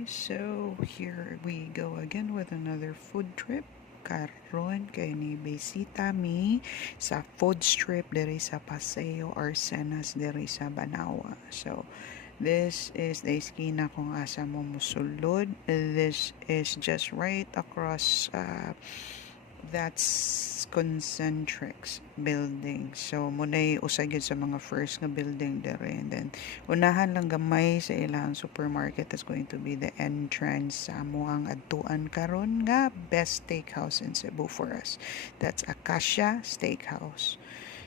guys, so here we go again with another food trip. Karon kay ni bisita mi sa food strip diri sa Paseo Arsenas diri sa Banawa. So this is the esquina kung asa mo musulod. This is just right across that's concentrics building. So munay usay gyud sa mga first nga building dere, and then unahan lang gamay sa ilang supermarket is going to be the entrance sa amuang adtuan karon nga best steakhouse in Cebu for us. That's Acacia Steakhouse.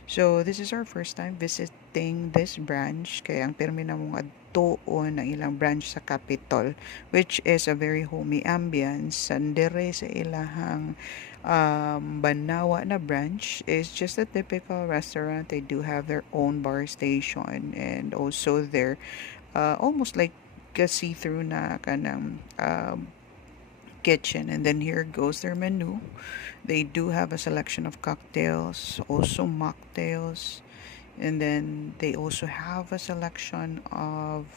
So this is our first time visiting this branch, kaya ang pirmi na mong adtuon ang ilang branch sa Capitol, which is a very homey ambience. Sandere sa ilahang Banawa na branch is just a typical restaurant. They do have their own bar station, and also their almost like a see-through na kanang kitchen. And then here goes their menu. They do have a selection of cocktails, also mocktails, and then they also have a selection of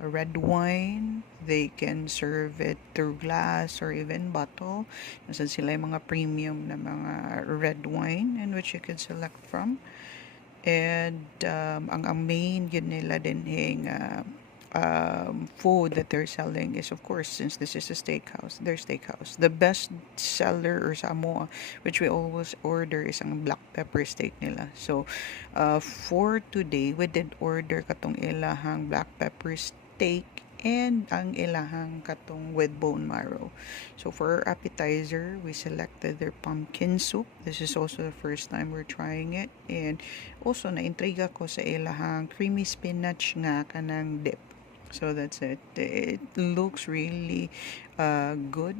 red wine. They can serve it through glass or even bottle. Nasan sila yung mga premium na mga red wine in which you can select from. And ang main yun nila din food that they're selling is, of course, since this is a steakhouse, their steakhouse. The best seller or sa amo, which we always order, is ang black pepper steak nila. So, for today, we did order katong ilahang black pepper steak and ang ilahang katong with bone marrow. So for our appetizer, we selected their pumpkin soup. This is also the first time we're trying it. And also na-intriga ko sa ilahang creamy spinach nga kanang dip. So that's it. It looks really good,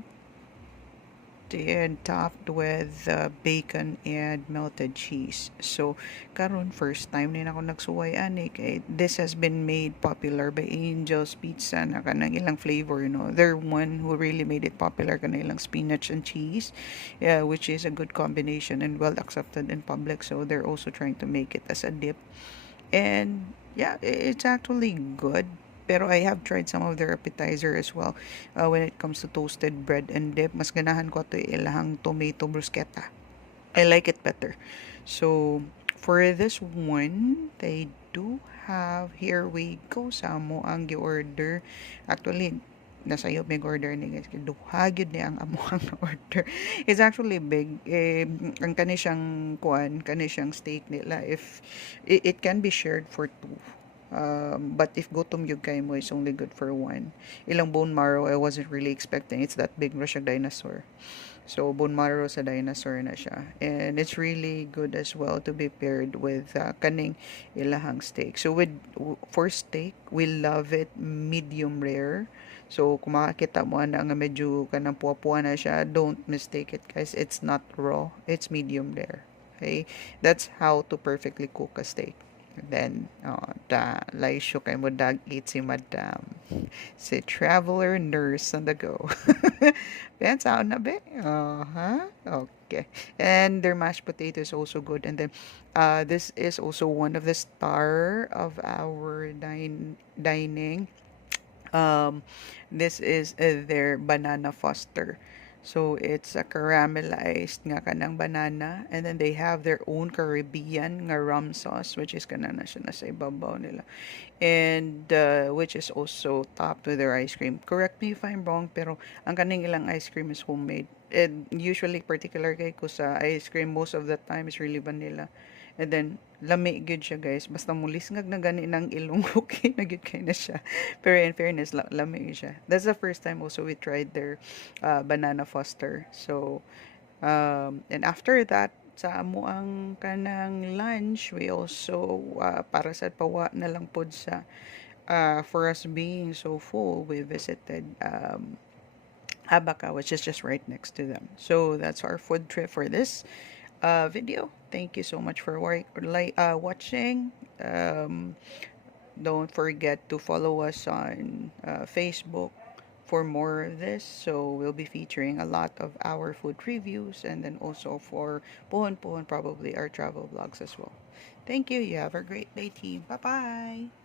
and topped with bacon and melted cheese. So karon first time din ako nagsuway ani kay this has been made popular by Angel's Pizza na kanang ilang flavor, you know. They're one who really made it popular kanang ilang spinach and cheese, yeah, which is a good combination and well accepted in public. So they're also trying to make it as a dip. And yeah, it's actually good. Pero I have tried some of their appetizer as well. When it comes to toasted bread and dip, mas ganahan ko to ilahang tomato bruschetta. I like it better. So for this one, they do have, here we go sa amo ang gi-order. Actually, nasa iyo may order ni guys. Duha gyud ni ang amo ang order. It's actually big. Ang kani siyang kuan, kani siyang steak nila. If it can be shared for two. But if gutom yung kay mo, it's only good for one. Ilang bone marrow, I wasn't really expecting. It's that big na siya dinosaur. So, bone marrow sa dinosaur na siya. And it's really good as well to be paired with kaning ilahang steak. So, for steak, we love it medium rare. So, kung makakita mo na nga medyo kanang puwa-puwa na siya, don't mistake it, guys. It's not raw. It's medium rare. Okay? That's how to perfectly cook a steak. Then, laisyo kay mo dag-eat si Madam. Si Traveler Nurse on the go. Ben, sound na be? Uh-huh. Okay. And their mashed potato is also good. And then, this is also one of the star of our dining. This is their banana foster. So it's a caramelized nga kanang banana, and then they have their own Caribbean nga rum sauce, which is kana na siya nasa ibabaw nila, and which is also topped with their ice cream. Correct me if I'm wrong, pero ang kaning ilang ice cream is homemade. And usually particular kay ko sa ice cream, most of the time is really vanilla. And then lami gyud siya, guys. Basta mulisngag na gani ng ilong, okay na gyud kay na siya. Pero in fairness, lami gyud siya. That's the first time also we tried their banana foster. So and after that, sa amo ang kanang lunch, we also para sa pawa na lang pod sa for us being so full, we visited Abaca, which is just right next to them. So that's our food trip for this video. Thank you so much for watching. Don't forget to follow us on Facebook for more of this. So we'll be featuring a lot of our food reviews, and then also for Pohon Pohon, probably our travel vlogs as well. Thank you. You have a great day, team. Bye bye.